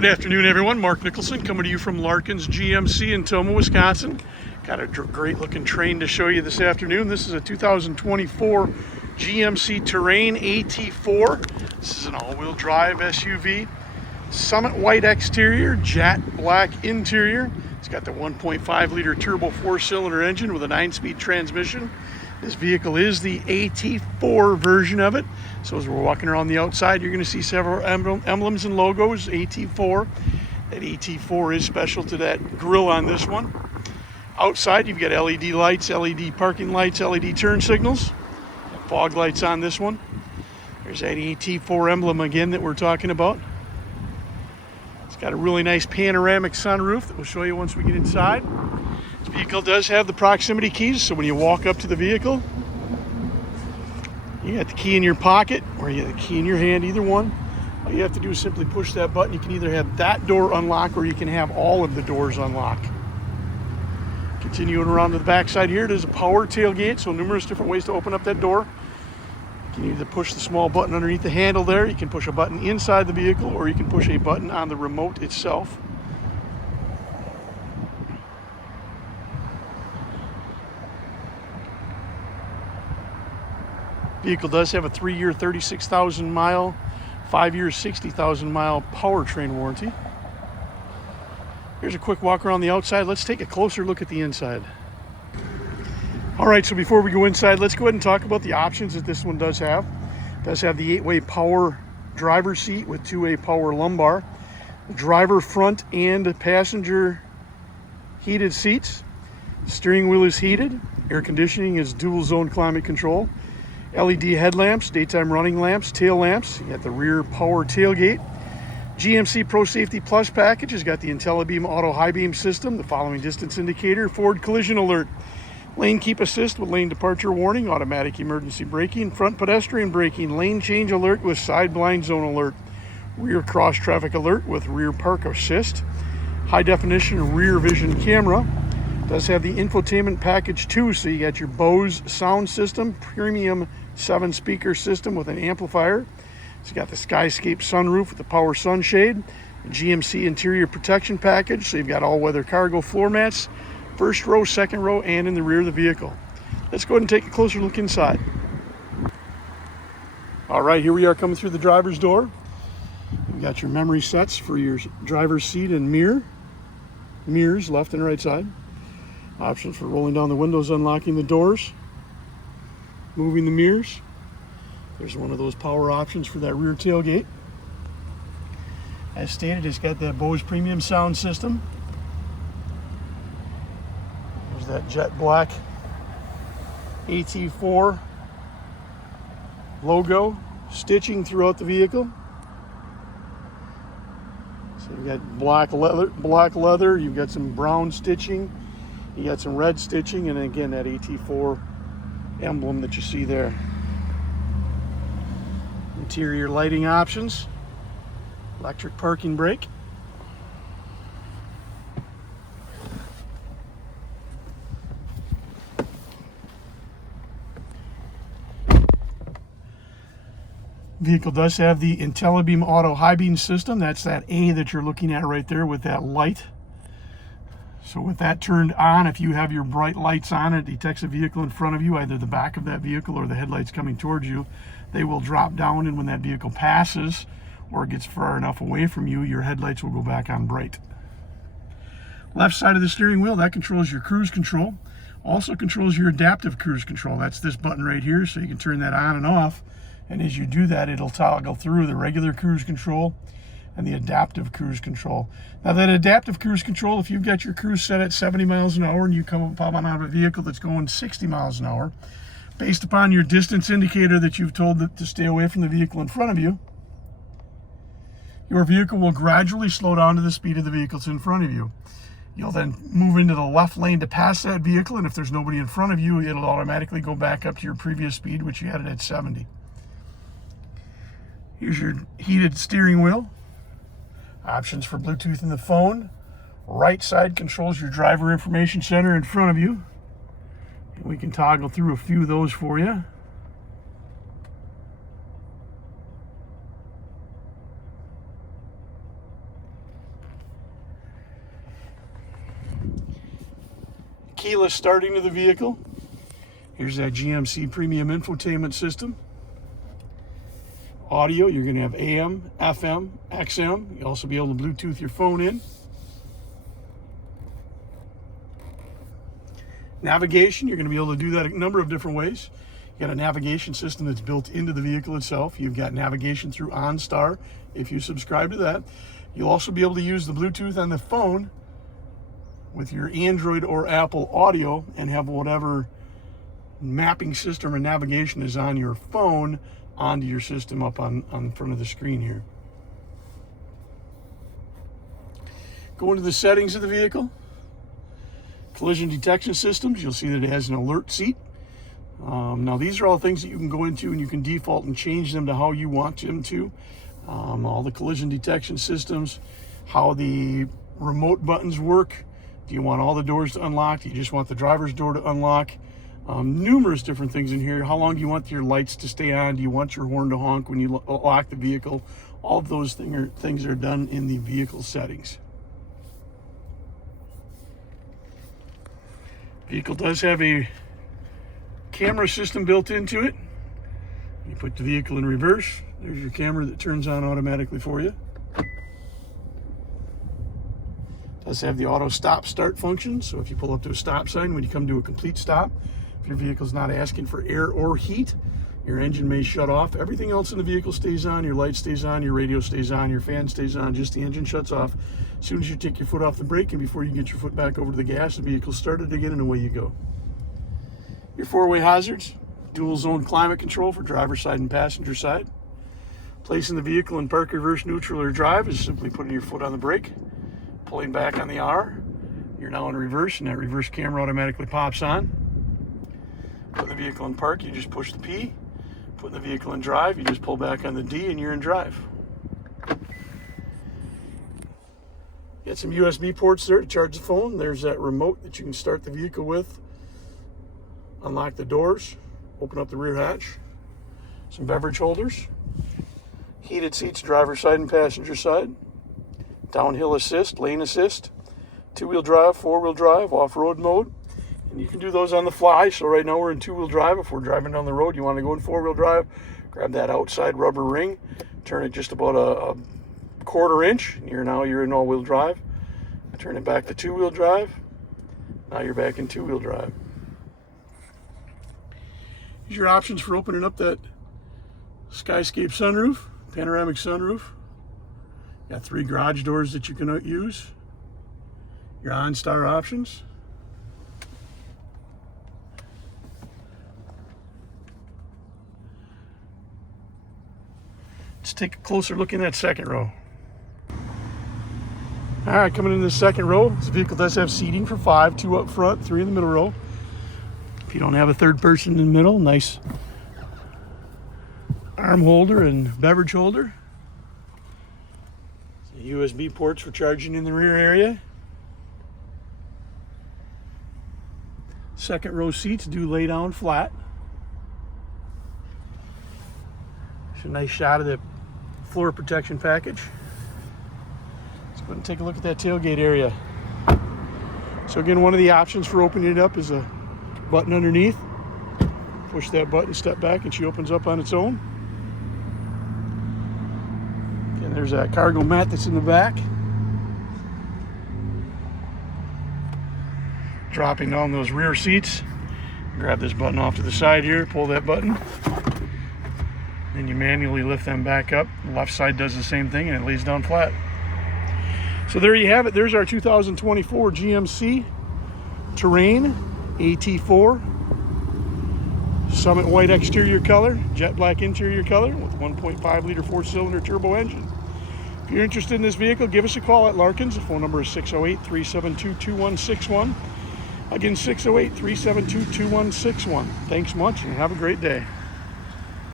Good afternoon, everyone. Mark Nicholson coming to you from Larkins GMC in Tomah, Wisconsin. Got a great looking train to show you this afternoon. This is a 2024 GMC Terrain AT4. This is an all-wheel drive SUV. Summit white exterior, jet black interior. It's got the 1.5 liter turbo 4-cylinder engine with a 9-speed transmission. This vehicle is the AT4 version of it. So as we're walking around the outside, you're going to see several emblems and logos, AT4. That AT4 is special to that grille on this one. Outside, you've got LED lights, LED parking lights, LED turn signals, fog lights on this one. There's that AT4 emblem again that we're talking about. It's got a really nice panoramic sunroof that we'll show you once we get inside. This vehicle does have the proximity keys, so when you walk up to the vehicle, you got the key in your pocket or you got the key in your hand, either one. All you have to do is simply push that button. You can either have that door unlock or you can have all of the doors unlock. Continuing around to the back side here, there's a power tailgate, so numerous different ways to open up that door. You can either push the small button underneath the handle there, you can push a button inside the vehicle, or you can push a button on the remote itself. Vehicle does have a 3-year 36,000 mile, 5-year 60,000 mile powertrain warranty. Here's a quick walk around the outside. Let's take a closer look at the inside. All right, so before we go inside, let's go ahead and talk about the options that this one does have. It does have the 8-way power driver's seat with 2-way power lumbar, the driver front and passenger heated seats. The steering wheel is heated. Air conditioning is dual zone climate control. LED headlamps, daytime running lamps, tail lamps. You got the rear power tailgate. GMC Pro Safety Plus package has got the IntelliBeam auto high beam system, the following distance indicator, forward collision alert, lane keep assist with lane departure warning, automatic emergency braking, front pedestrian braking, lane change alert with side blind zone alert, rear cross traffic alert with rear park assist, high definition rear vision camera. Does have the infotainment package too, so you got your Bose sound system, premium 7-speaker system with an amplifier. It's got the Skyscape sunroof with the power sunshade, GMC interior protection package, so you've got all-weather cargo floor mats, first row, second row, and in the rear of the vehicle. Let's go ahead and take a closer look inside. All right, here we are coming through the driver's door. You've got your memory sets for your driver's seat and mirrors, left and right side. Options for rolling down the windows, unlocking the doors, moving the mirrors. There's one of those power options for that rear tailgate. As stated, it's got that Bose premium sound system. There's that jet black AT4 logo stitching throughout the vehicle. So you've got black leather, you've got some brown stitching, you got some red stitching, and again that AT4 emblem that you see there. Interior lighting options, electric parking brake. Vehicle does have the IntelliBeam auto high beam system. That's that A that you're looking at right there with that light. So with that turned on, if you have your bright lights on, it detects a vehicle in front of you, either the back of that vehicle or the headlights coming towards you. They will drop down, and when that vehicle passes or gets far enough away from you, your headlights will go back on bright. Left side of the steering wheel, that controls your cruise control. Also controls your adaptive cruise control. That's this button right here, so you can turn that on and off. And as you do that, it'll toggle through the regular cruise control and the adaptive cruise control. Now that adaptive cruise control, if you've got your cruise set at 70 miles an hour and you come up on out of a vehicle that's going 60 miles an hour, based upon your distance indicator that you've told it to stay away from the vehicle in front of you, your vehicle will gradually slow down to the speed of the vehicles in front of you. You'll then move into the left lane to pass that vehicle, and if there's nobody in front of you, it'll automatically go back up to your previous speed, which you had it at 70. Here's your heated steering wheel. Options for Bluetooth in the phone. Right side controls your driver information center in front of you. And we can toggle through a few of those for you. keyless starting of the vehicle. Here's that GMC premium infotainment system. Audio, you're going to have AM, FM, XM. You'll also be able to Bluetooth your phone in. Navigation, you're going to be able to do that a number of different ways. You got a navigation system that's built into the vehicle itself. You've got navigation through OnStar if you subscribe to that. You'll also be able to use the Bluetooth on the phone with your Android or Apple audio and have whatever mapping system or navigation is on your phone onto your system up on front of the screen here. Go into the settings of the vehicle. Collision detection systems, you'll see that it has an alert seat. Now these are all things that you can go into and you can default and change them to how you want them to. All the collision detection systems, how the remote buttons work. Do you want all the doors to unlock? Do you just want the driver's door to unlock? Numerous different things in here. How long do you want your lights to stay on? Do you want your horn to honk when you lock the vehicle? All of those things are done in the vehicle settings. Vehicle does have a camera system built into it. You put the vehicle in reverse. There's your camera that turns on automatically for you. Does have the auto stop start function. So if you pull up to a stop sign, when you come to a complete stop, if your vehicle's not asking for air or heat, your engine may shut off. Everything else in the vehicle stays on. Your light stays on, your radio stays on, your fan stays on, just the engine shuts off. As soon as you take your foot off the brake and before you get your foot back over to the gas, the vehicle's started again and away you go. Your four-way hazards, dual zone climate control for driver's side and passenger side. Placing the vehicle in park, reverse, neutral, or drive is simply putting your foot on the brake, pulling back on the R. You're now in reverse and that reverse camera automatically pops on. Putting the vehicle in park, you just push the P. Putting the vehicle in drive, you just pull back on the D and you're in drive. Got some USB ports there to charge the phone. There's that remote that you can start the vehicle with. Unlock the doors, open up the rear hatch. Some beverage holders. Heated seats, driver's side and passenger side. Downhill assist, lane assist. Two-wheel drive, four-wheel drive, off-road mode. And you can do those on the fly. So right now we're in two-wheel drive. If we're driving down the road, you want to go in four-wheel drive, grab that outside rubber ring, turn it just about a quarter inch, and you're in all-wheel drive. Turn it back to two-wheel drive. Now you're back in two-wheel drive. Here's your options for opening up that Skyscape sunroof, panoramic sunroof. Got 3 garage doors that you can use. Your OnStar options. Let's take a closer look in that second row. All right, coming in the second row, this vehicle does have seating for 5, 2 up front, 3 in the middle row. If you don't have a third person in the middle, nice arm holder and beverage holder. USB ports for charging in the rear area. Second row seats do lay down flat. It's a nice shot of the floor protection package. Let's go ahead and take a look at that tailgate area. So again, one of the options for opening it up is a button underneath. Push that button, step back, and she opens up on its own. And there's that cargo mat that's in the back. Dropping down those rear seats. Grab this button off to the side here, pull that button. Then you manually lift them back up. The left side does the same thing and it lays down flat. So there you have it. There's our 2024 GMC Terrain AT4. Summit white exterior color, jet black interior color with 1.5 liter 4-cylinder turbo engine. If you're interested in this vehicle, give us a call at Larkins. The phone number is 608-372-2161. Again, 608-372-2161. Thanks much and have a great day.